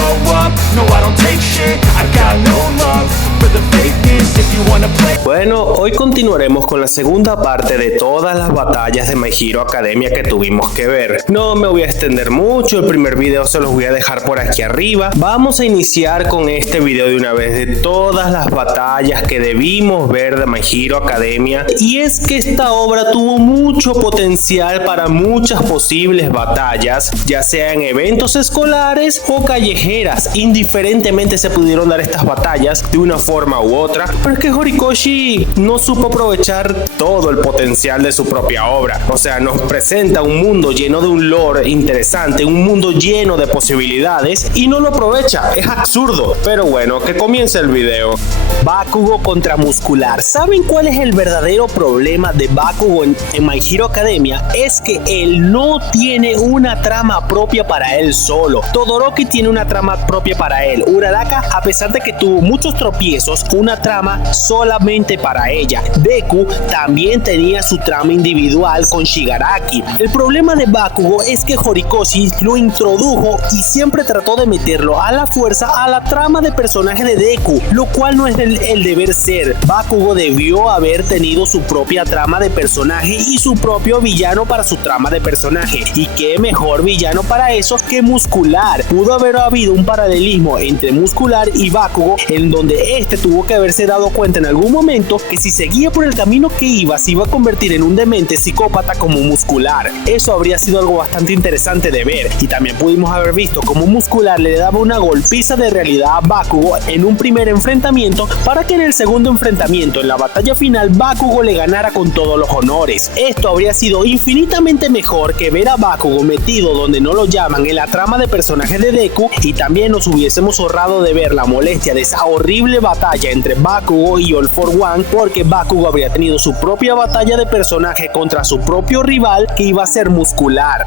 grow up. No, I don't take shit, I got no love for the fakeness. If you wanna play. Bueno, hoy continuaremos con la segunda parte de todas las batallas de My Hero Academia que tuvimos que ver. No me voy a extender mucho, el primer video se los voy a dejar por aquí arriba. Vamos a iniciar con este video de una vez de todas las batallas que debimos ver de My Hero Academia. Y es que esta obra tuvo mucho potencial para muchas posibles batallas, ya sea en eventos escolares o callejeras. Indiferentemente se pudieron dar estas batallas de una forma u otra, pero es que Horikoshi no supo aprovechar todo el potencial de su propia obra. O sea, nos presenta un mundo lleno de un lore interesante, un mundo lleno de posibilidades y no lo aprovecha. Es absurdo. Pero bueno, que comience el video. Bakugo contra Muscular. ¿Saben cuál es el verdadero problema de Bakugo en My Hero Academia? Es que él no tiene una trama propia para él solo. Todoroki tiene una trama propia para él. Uraraka, a pesar de que tuvo muchos tropiezos, una trama solamente para ella. Deku también tenía su trama individual con Shigaraki. El problema de Bakugo es que Horikoshi lo introdujo y siempre trató de meterlo a la fuerza a la trama de personaje de Deku, lo cual no es el deber ser. Bakugo debió haber tenido su propia trama de personaje y su propio villano para su trama de personaje. Y qué mejor villano para eso que Muscular. Pudo haber habido un paralelismo entre Muscular y Bakugo, en donde este tuvo que haberse dado cuenta en algún momento que si seguía por el camino que iba, se iba a convertir en un demente psicópata como Muscular. Eso habría sido algo bastante interesante de ver. Y también pudimos haber visto cómo Muscular le daba una golpiza de realidad a Bakugo en un primer enfrentamiento, para que en el segundo enfrentamiento, en la batalla final, Bakugo le ganara con todos los honores. Esto habría sido infinitamente mejor que ver a Bakugo metido donde no lo llaman en la trama de personajes de Deku, y también nos hubiésemos ahorrado de ver la molestia de esa horrible batalla entre Bakugo y All For One, porque Bakugo habría tenido su propia batalla de personaje contra su propio rival, que iba a ser Muscular.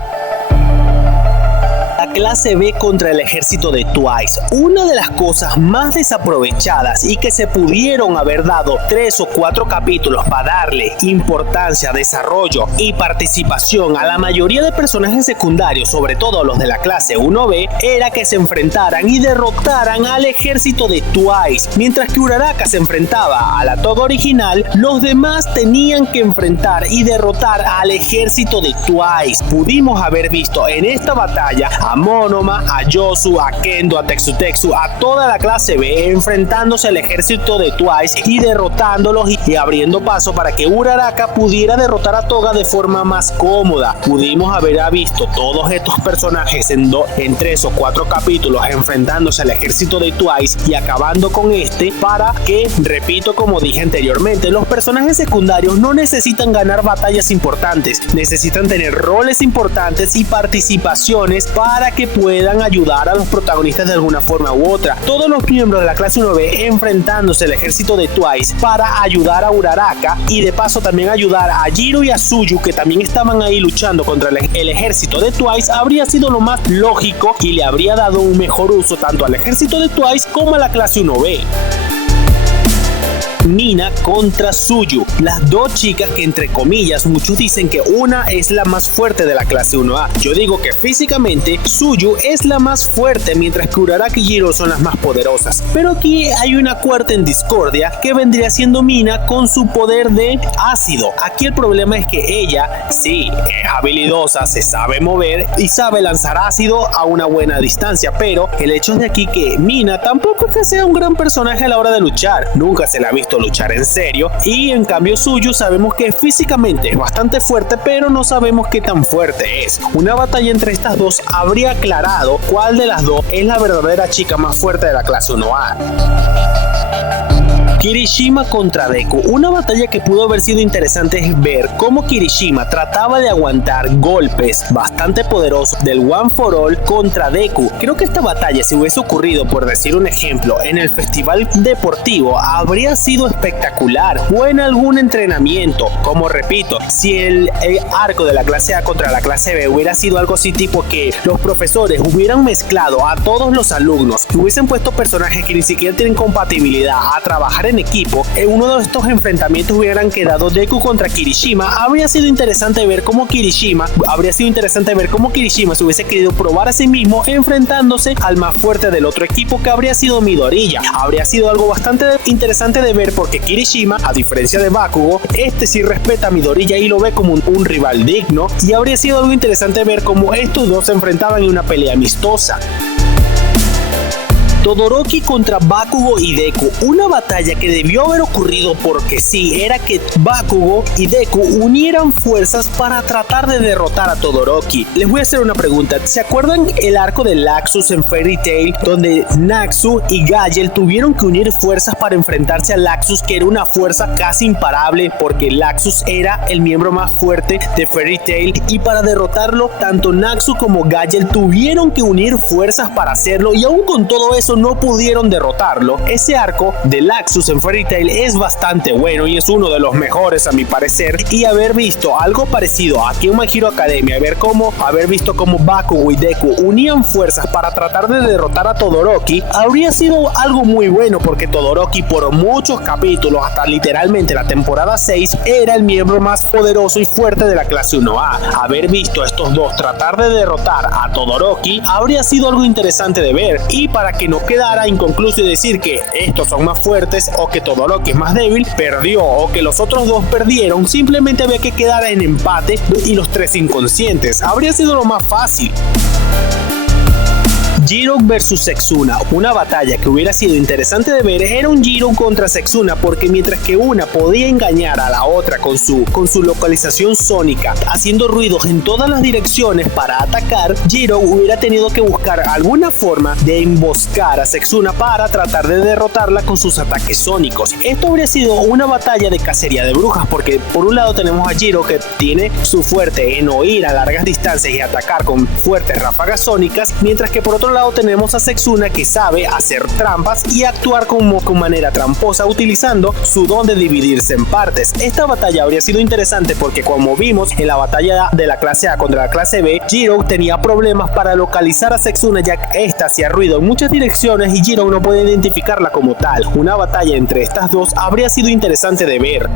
La clase B contra el ejército de Twice. Una de las cosas más desaprovechadas y que se pudieron haber dado 3 o 4 capítulos para darle importancia, desarrollo y participación a la mayoría de personajes secundarios, sobre todo los de la clase 1B, era que se enfrentaran y derrotaran al ejército de Twice. Mientras que Uraraka se enfrentaba a la Toga original, los demás tenían que enfrentar y derrotar al ejército de Twice. Pudimos haber visto en esta batalla a Monoma, a Yosu, a Kendo, a Texutexu, a toda la clase B enfrentándose al ejército de Twice y derrotándolos y abriendo paso para que Uraraka pudiera derrotar a Toga de forma más cómoda. Pudimos haber visto todos estos personajes en 3 o 4 capítulos enfrentándose al ejército de Twice y acabando con este, para que, repito, como dije anteriormente, los personajes secundarios no necesitan ganar batallas importantes, necesitan tener roles importantes y participaciones para que puedan ayudar a los protagonistas de alguna forma u otra. Todos los miembros de la clase 1B enfrentándose al ejército de Twice para ayudar a Uraraka, y de paso también ayudar a Jiro y a Tsuyu, que también estaban ahí luchando contra el ejército de Twice, habría sido lo más lógico y le habría dado un mejor uso tanto al ejército de Twice como a la clase 1B. Mina contra Tsuyu, las dos chicas que, entre comillas, muchos dicen que una es la más fuerte de la clase 1A. Yo digo que físicamente Tsuyu es la más fuerte, mientras que Uraraka y Jiro son las más poderosas. Pero aquí hay una cuarta en discordia, que vendría siendo Mina con su poder de ácido. Aquí el problema es que ella sí es habilidosa, se sabe mover y sabe lanzar ácido a una buena distancia, pero el hecho es de aquí que Mina tampoco es que sea un gran personaje a la hora de luchar. Nunca se la ha visto luchar en serio, y en cambio Tsuyu sabemos que físicamente es bastante fuerte, pero no sabemos qué tan fuerte es. Una batalla entre estas dos habría aclarado cuál de las dos es la verdadera chica más fuerte de la clase 1A. Kirishima contra Deku. Una batalla que pudo haber sido interesante es ver cómo Kirishima trataba de aguantar golpes bastante poderosos del One for All contra Deku. Creo que esta batalla, si hubiese ocurrido, por decir un ejemplo, en el festival deportivo, habría sido espectacular, o en algún entrenamiento. Como repito, si el arco de la clase A contra la clase B hubiera sido algo así, tipo que los profesores hubieran mezclado a todos los alumnos, que hubiesen puesto personajes que ni siquiera tienen compatibilidad a trabajar en en equipo, en uno de estos enfrentamientos hubieran quedado Deku contra Kirishima, habría sido interesante ver cómo Kirishima se hubiese querido probar a sí mismo enfrentándose al más fuerte del otro equipo, que habría sido Midoriya. Habría sido algo bastante interesante de ver porque Kirishima, a diferencia de Bakugo, sí respeta a Midoriya y lo ve como un rival digno, y habría sido algo interesante ver cómo estos dos se enfrentaban en una pelea amistosa. Todoroki contra Bakugo y Deku, una batalla que debió haber ocurrido porque sí, era que Bakugo y Deku unieran fuerzas para tratar de derrotar a Todoroki. Les voy a hacer una pregunta, ¿se acuerdan el arco de Laxus en Fairy Tail, donde Naxu y Gagel tuvieron que unir fuerzas para enfrentarse a Laxus, que era una fuerza casi imparable porque Laxus era el miembro más fuerte de Fairy Tail, y para derrotarlo tanto Naxu como Gagel tuvieron que unir fuerzas para hacerlo, y aún con todo eso no pudieron derrotarlo? Ese arco de Laxus en Fairy Tail es bastante bueno y es uno de los mejores a mi parecer, y haber visto algo parecido aquí en My Hero Academia, haber visto cómo Bakugo y Deku unían fuerzas para tratar de derrotar a Todoroki, habría sido algo muy bueno porque Todoroki por muchos capítulos, hasta literalmente la temporada 6, era el miembro más poderoso y fuerte de la clase 1A. Haber visto a estos dos tratar de derrotar a Todoroki habría sido algo interesante de ver, y para que no quedara inconcluso y decir que estos son más fuertes o que Todoroki es más débil, perdió, o que los otros dos perdieron, simplemente había que quedar en empate y los tres inconscientes. Habría sido lo más fácil. Jiro vs Setsuna, una batalla que hubiera sido interesante de ver, era un Jiro contra Setsuna, porque mientras que una podía engañar a la otra con su localización sónica, haciendo ruidos en todas las direcciones para atacar, Jiro hubiera tenido que buscar alguna forma de emboscar a Setsuna para tratar de derrotarla con sus ataques sónicos. Esto habría sido una batalla de cacería de brujas, porque por un lado tenemos a Jiro, que tiene su fuerte en oír a largas distancias y atacar con fuertes ráfagas sónicas, mientras que por otro lado tenemos a Setsuna, que sabe hacer trampas y actuar con manera tramposa, utilizando su don de dividirse en partes. Esta batalla habría sido interesante porque, como vimos en la batalla de la clase A contra la clase B, Jiro tenía problemas para localizar a Setsuna, ya que esta hacía ruido en muchas direcciones y Jiro no puede identificarla como tal. Una batalla entre estas dos habría sido interesante de ver.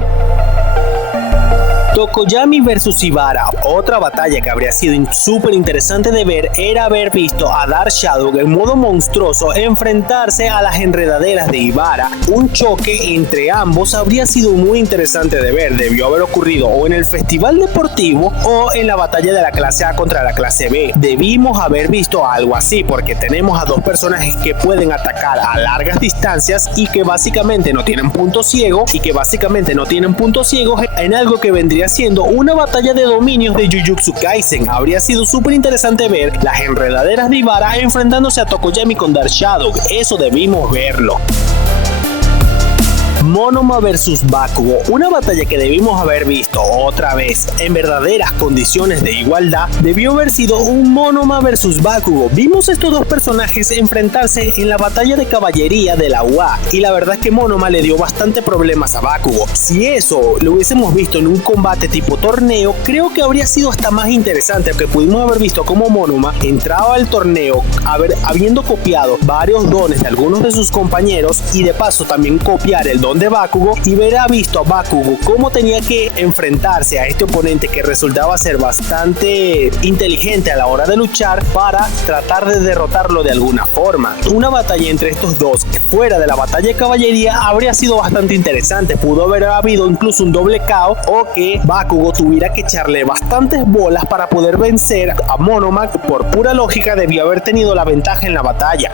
Tokoyami vs Ibara, otra batalla que habría sido súper interesante de ver, era haber visto a Dark Shadow en modo monstruoso enfrentarse a las enredaderas de Ibara. Un choque entre ambos habría sido muy interesante de ver. Debió haber ocurrido o en el festival deportivo o en la batalla de la clase A contra la clase B. Debimos haber visto algo así, porque tenemos a dos personajes que pueden atacar a largas distancias y que básicamente no tienen punto ciego, en algo que vendría siendo una batalla de dominios de Jujutsu Kaisen. Habría sido súper interesante ver las enredaderas de Ibara enfrentándose a Tokoyami con Dark Shadow. Eso debimos verlo. Monoma vs Bakugo, una batalla que debimos haber visto otra vez en verdaderas condiciones de igualdad. Debió haber sido un Monoma vs Bakugo. Vimos estos dos personajes enfrentarse en la batalla de caballería de la UA, y la verdad es que Monoma le dio bastante problemas a Bakugo. Si eso lo hubiésemos visto en un combate tipo torneo, creo que habría sido hasta más interesante, porque pudimos haber visto cómo Monoma entraba al torneo habiendo copiado varios dones de algunos de sus compañeros, y de paso también copiar el don de Bakugo, y verá visto a Bakugo cómo tenía que enfrentarse a este oponente que resultaba ser bastante inteligente a la hora de luchar para tratar de derrotarlo de alguna forma. Una batalla entre estos dos fuera de la batalla de caballería habría sido bastante interesante. Pudo haber habido incluso un doble KO, o que Bakugo tuviera que echarle bastantes bolas para poder vencer a Monoma. Por pura lógica debió haber tenido la ventaja en la batalla.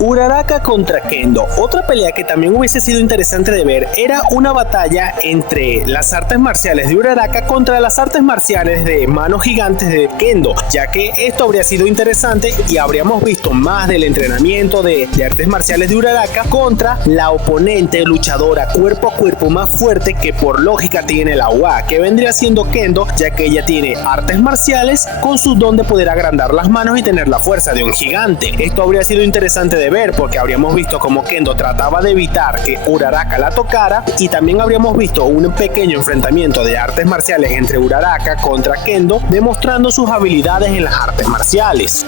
Uraraka contra Kendo, otra pelea que también hubiese sido interesante de ver, era una batalla entre las artes marciales de Uraraka contra las artes marciales de manos gigantes de Kendo, ya que esto habría sido interesante y habríamos visto más del entrenamiento de artes marciales de Uraraka contra la oponente luchadora cuerpo a cuerpo más fuerte que por lógica tiene la UA, que vendría siendo Kendo, ya que ella tiene artes marciales con su don de poder agrandar las manos y tener la fuerza de un gigante. Esto habría sido interesante de ver, porque habríamos visto como Kendo trataba de evitar que Uraraka la tocara, y también habríamos visto un pequeño enfrentamiento de artes marciales entre Uraraka contra Kendo, demostrando sus habilidades en las artes marciales.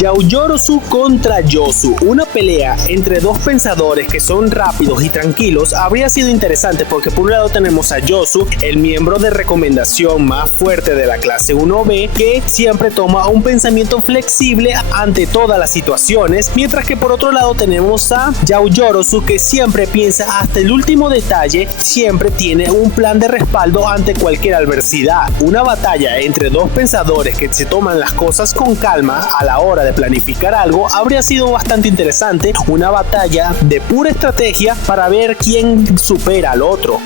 Yaoyorozu contra Yosu, una pelea entre dos pensadores que son rápidos y tranquilos, habría sido interesante porque por un lado tenemos a Yosu, el miembro de recomendación más fuerte de la clase 1B, que siempre toma un pensamiento flexible ante todas las situaciones, mientras que por otro lado tenemos a Yaoyorozu, que siempre piensa hasta el último detalle, siempre tiene un plan de respaldo ante cualquier adversidad. Una batalla entre dos pensadores que se toman las cosas con calma a la hora de planificar algo habría sido bastante interesante, una batalla de pura estrategia para ver quién supera al otro.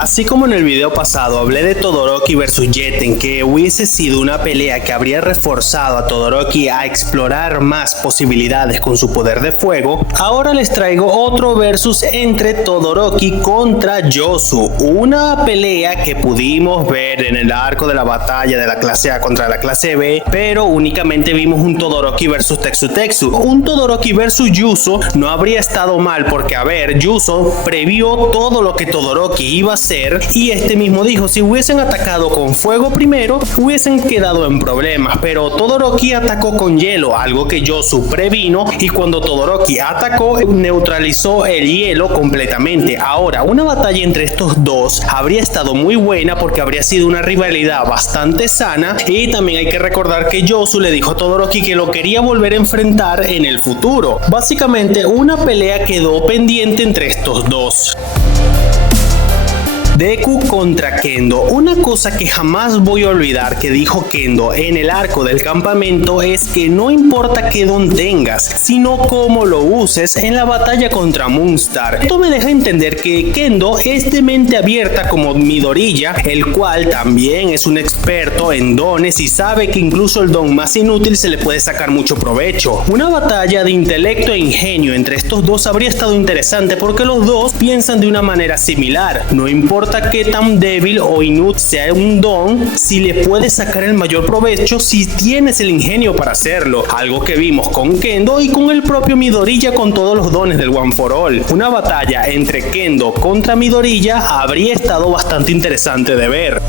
Así como en el video pasado hablé de Todoroki vs Jeten, que hubiese sido una pelea que habría reforzado a Todoroki a explorar más posibilidades con su poder de fuego, ahora les traigo otro versus entre Todoroki contra Yosu, una pelea que pudimos ver en el arco de la batalla de la clase A contra la clase B, pero únicamente vimos un Todoroki vs Tetsu. Un Todoroki vs Yuzo no habría estado mal porque, a ver, Yuzo previó todo lo que Todoroki iba a hacer y este mismo dijo, si hubiesen atacado con fuego primero hubiesen quedado en problemas, pero Todoroki atacó con hielo, algo que Yosu previno, y cuando Todoroki atacó neutralizó el hielo completamente. Ahora, una batalla entre estos dos habría estado muy buena porque habría sido una rivalidad bastante sana, y también hay que recordar que Yosu le dijo a Todoroki que lo quería volver a enfrentar en el futuro. Básicamente una pelea quedó pendiente entre estos dos. Deku contra Kendo. Una cosa que jamás voy a olvidar que dijo Kendo en el arco del campamento es que no importa qué don tengas, sino cómo lo uses en la batalla contra Moonstar. Esto me deja entender que Kendo es de mente abierta como Midoriya, el cual también es un experto en dones y sabe que incluso el don más inútil se le puede sacar mucho provecho. Una batalla de intelecto e ingenio entre estos dos habría estado interesante porque los dos piensan de una manera similar. No importa qué tan débil o inútil sea un don, si le puedes sacar el mayor provecho si tienes el ingenio para hacerlo, algo que vimos con Kendo y con el propio Midoriya con todos los dones del One for All. Una batalla entre Kendo contra Midoriya habría estado bastante interesante de ver.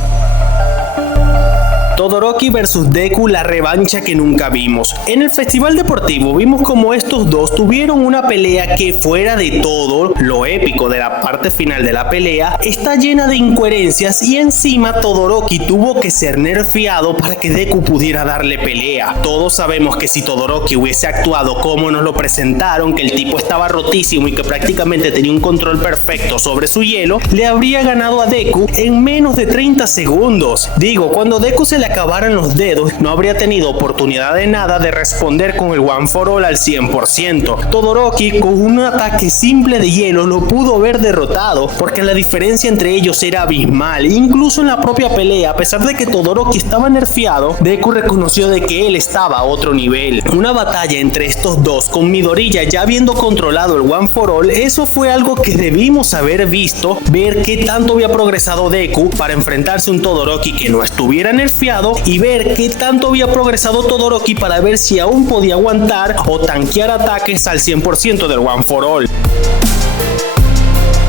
Todoroki vs Deku, la revancha que nunca vimos. En el festival deportivo vimos como estos dos tuvieron una pelea que, fuera de todo lo épico de la parte final de la pelea, está llena de incoherencias y encima Todoroki tuvo que ser nerfeado para que Deku pudiera darle pelea. Todos sabemos que si Todoroki hubiese actuado como nos lo presentaron, que el tipo estaba rotísimo y que prácticamente tenía un control perfecto sobre su hielo, le habría ganado a Deku en menos de 30 segundos. Digo, cuando Deku se le acabaran los dedos, no habría tenido oportunidad de nada de responder con el One for All al 100%. Todoroki con un ataque simple de hielo lo pudo haber derrotado porque la diferencia entre ellos era abismal. Incluso en la propia pelea, a pesar de que Todoroki estaba nerfeado, Deku reconoció de que él estaba a otro nivel. Una batalla entre estos dos con Midoriya ya habiendo controlado el One for All, eso fue algo que debimos haber visto, ver qué tanto había progresado Deku para enfrentarse a un Todoroki que no estuviera nerfeado y ver qué tanto había progresado Todoroki para ver si aún podía aguantar o tanquear ataques al 100% del One for All.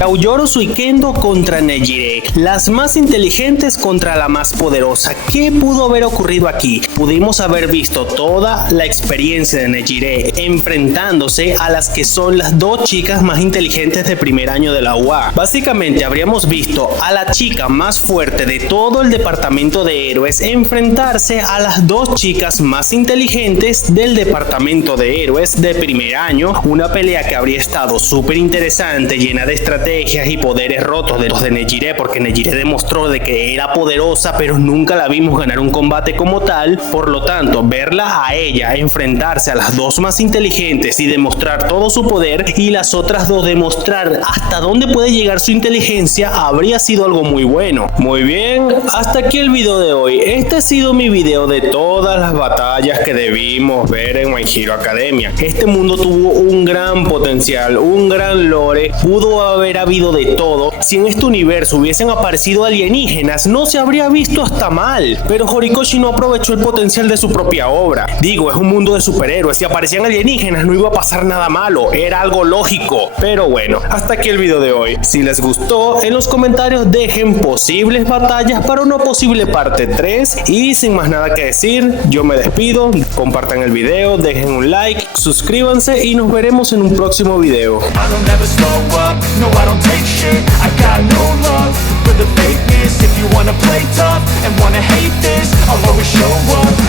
Yaoyorozu y Kendo contra Nejire, las más inteligentes contra la más poderosa. ¿Qué pudo haber ocurrido aquí? Pudimos haber visto toda la experiencia de Nejire enfrentándose a las que son las dos chicas más inteligentes de primer año de la UA. Básicamente habríamos visto a la chica más fuerte de todo el departamento de héroes enfrentarse a las dos chicas más inteligentes del departamento de héroes de primer año. Una pelea que habría estado súper interesante, llena de estrategias y poderes rotos de los de Nejire, porque Nejire demostró de que era poderosa, pero nunca la vimos ganar un combate como tal. Por lo tanto, verla a ella enfrentarse a las dos más inteligentes y demostrar todo su poder, y las otras dos demostrar hasta dónde puede llegar su inteligencia, habría sido algo muy bueno. Muy bien, hasta aquí el video de hoy. Este ha sido mi video de todas las batallas que debimos ver en My Hero Academia. Este mundo tuvo un gran potencial, un gran lore, pudo haber habría habido de todo. Si en este universo hubiesen aparecido alienígenas, no se habría visto hasta mal. Pero Horikoshi no aprovechó el potencial de su propia obra. Digo, es un mundo de superhéroes. Si aparecían alienígenas no iba a pasar nada malo. Era algo lógico. Pero bueno, hasta aquí el video de hoy. Si les gustó, en los comentarios dejen posibles batallas para una posible parte 3. Y sin más nada que decir, yo me despido. Compartan el video, dejen un like, suscríbanse y nos veremos en un próximo video. I don't ever slow up, no I don't take shit. I got no love for the fakeness. If you wanna play tough and wanna hate this, I'll always show up.